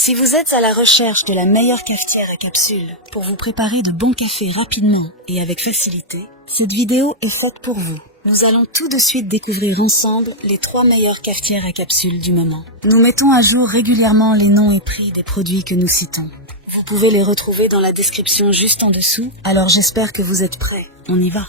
Si vous êtes à la recherche de la meilleure cafetière à capsules pour vous préparer de bons cafés rapidement et avec facilité, cette vidéo est faite pour vous. Nous allons tout de suite découvrir ensemble les 3 meilleures cafetières à capsules du moment. Nous mettons à jour régulièrement les noms et prix des produits que nous citons. Vous pouvez les retrouver dans la description juste en dessous, alors j'espère que vous êtes prêts. On y va.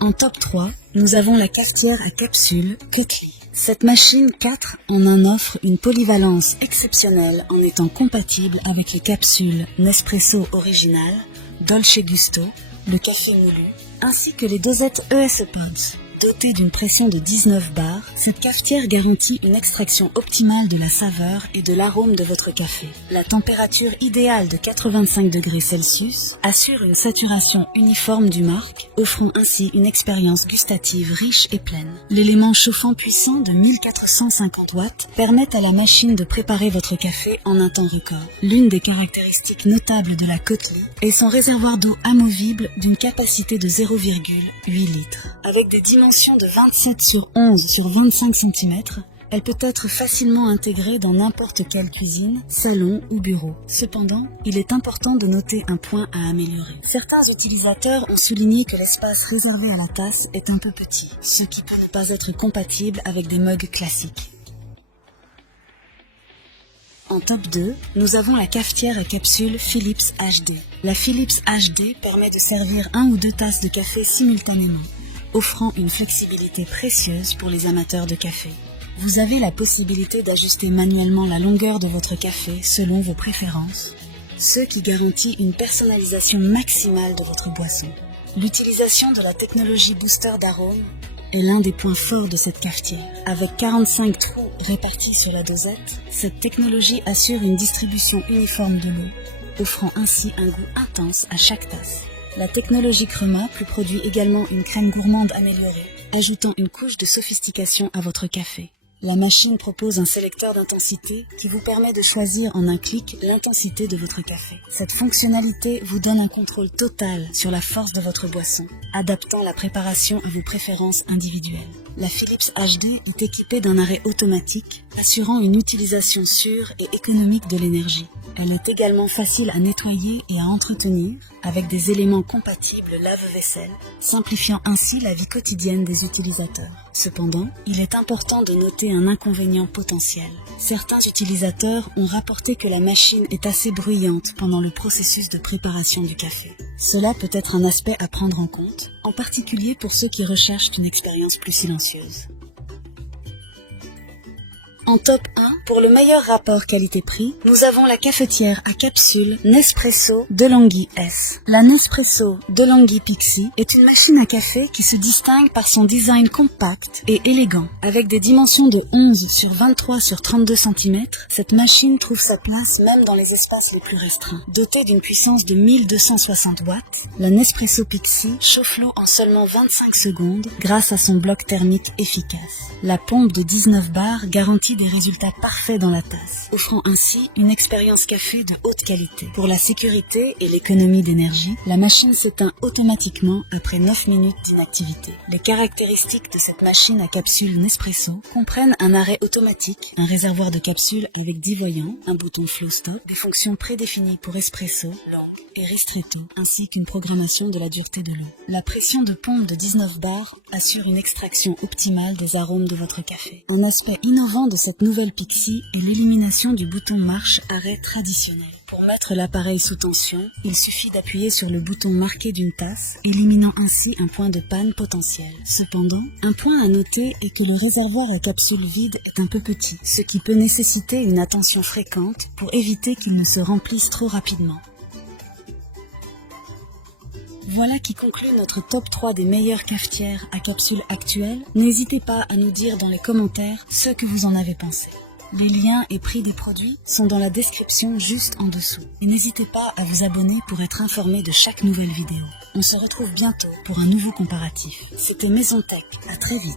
En top 3, nous avons la cafetière à capsules Cutly. Cette machine 4 en 1 offre une polyvalence exceptionnelle en étant compatible avec les capsules Nespresso Original, Dolce Gusto, le café moulu, ainsi que les dosettes ES Pods. Dotée d'une pression de 19 bars, cette cafetière garantit une extraction optimale de la saveur et de l'arôme de votre café. La température idéale de 85 degrés Celsius assure une saturation uniforme du marc, offrant ainsi une expérience gustative riche et pleine. L'élément chauffant puissant de 1450 watts permet à la machine de préparer votre café en un temps record. L'une des caractéristiques notables de la Cutly est son réservoir d'eau amovible d'une capacité de 0,8 litres. Avec des dimensions de 27 sur 11 sur 25 cm, elle peut être facilement intégrée dans n'importe quelle cuisine, salon ou bureau. Cependant, il est important de noter un point à améliorer. Certains utilisateurs ont souligné que l'espace réservé à la tasse est un peu petit, ce qui peut ne pas être compatible avec des mugs classiques. En top 2, nous avons la cafetière à capsules Philips HD. La Philips HD permet de servir 1 ou 2 tasses de café simultanément, offrant une flexibilité précieuse pour les amateurs de café. Vous avez la possibilité d'ajuster manuellement la longueur de votre café selon vos préférences, ce qui garantit une personnalisation maximale de votre boisson. L'utilisation de la technologie booster d'arôme est l'un des points forts de cette cafetière. Avec 45 trous répartis sur la dosette, cette technologie assure une distribution uniforme de l'eau, offrant ainsi un goût intense à chaque tasse. La technologie Crema produit également une crème gourmande améliorée, ajoutant une couche de sophistication à votre café. La machine propose un sélecteur d'intensité qui vous permet de choisir en un clic l'intensité de votre café. Cette fonctionnalité vous donne un contrôle total sur la force de votre boisson, adaptant la préparation à vos préférences individuelles. La Philips HD est équipée d'un arrêt automatique, assurant une utilisation sûre et économique de l'énergie. Elle est également facile à nettoyer et à entretenir, avec des éléments compatibles lave-vaisselle, simplifiant ainsi la vie quotidienne des utilisateurs. Cependant, il est important de noter un inconvénient potentiel. Certains utilisateurs ont rapporté que la machine est assez bruyante pendant le processus de préparation du café. Cela peut être un aspect à prendre en compte, en particulier pour ceux qui recherchent une expérience plus silencieuse. En top 1, pour le meilleur rapport qualité-prix, nous avons la cafetière à capsules Nespresso DeLonghi S. La Nespresso DeLonghi Pixie est une machine à café qui se distingue par son design compact et élégant. Avec des dimensions de 11 sur 23 sur 32 cm, cette machine trouve sa place même dans les espaces les plus restreints. Dotée d'une puissance de 1260 watts, la Nespresso Pixie chauffe l'eau en seulement 25 secondes grâce à son bloc thermique efficace. La pompe de 19 bars garantit des résultats parfaits dans la tasse, offrant ainsi une expérience café de haute qualité. Pour la sécurité et l'économie d'énergie, la machine s'éteint automatiquement après 9 minutes d'inactivité. Les caractéristiques de cette machine à capsules Nespresso comprennent un arrêt automatique, un réservoir de capsules avec 10 voyants, un bouton flow stop, des fonctions prédéfinies pour espresso, long et ristretto, ainsi qu'une programmation de la dureté de l'eau. La pression de pompe de 19 bars assure une extraction optimale des arômes de votre café. Un aspect innovant de cette nouvelle Pixie est l'élimination du bouton marche-arrêt traditionnel. Pour mettre l'appareil sous tension, il suffit d'appuyer sur le bouton marqué d'une tasse, éliminant ainsi un point de panne potentiel. Cependant, un point à noter est que le réservoir à capsule vide est un peu petit, ce qui peut nécessiter une attention fréquente pour éviter qu'il ne se remplisse trop rapidement. Voilà qui conclut notre top 3 des meilleures cafetières à capsules actuelles. N'hésitez pas à nous dire dans les commentaires ce que vous en avez pensé. Les liens et prix des produits sont dans la description juste en dessous. Et n'hésitez pas à vous abonner pour être informé de chaque nouvelle vidéo. On se retrouve bientôt pour un nouveau comparatif. C'était Maison Tech, à très vite.